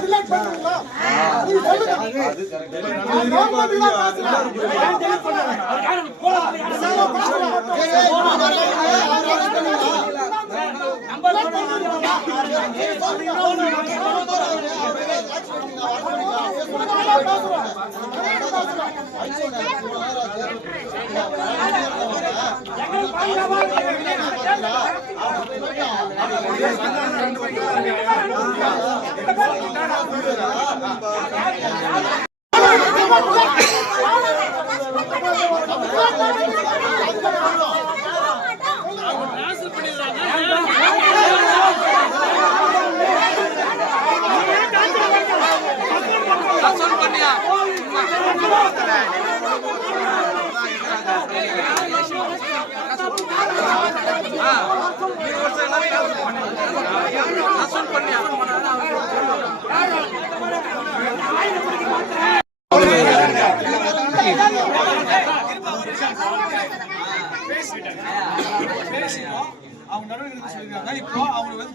delete பண்றீங்களா? நீங்க சொல்லுங்க. நான் கவர்மெண்ட் தான் பேசுறேன். அவங்க நடவடிக்கை சொல்லிருக்காங்க இப்போ அவங்க வந்து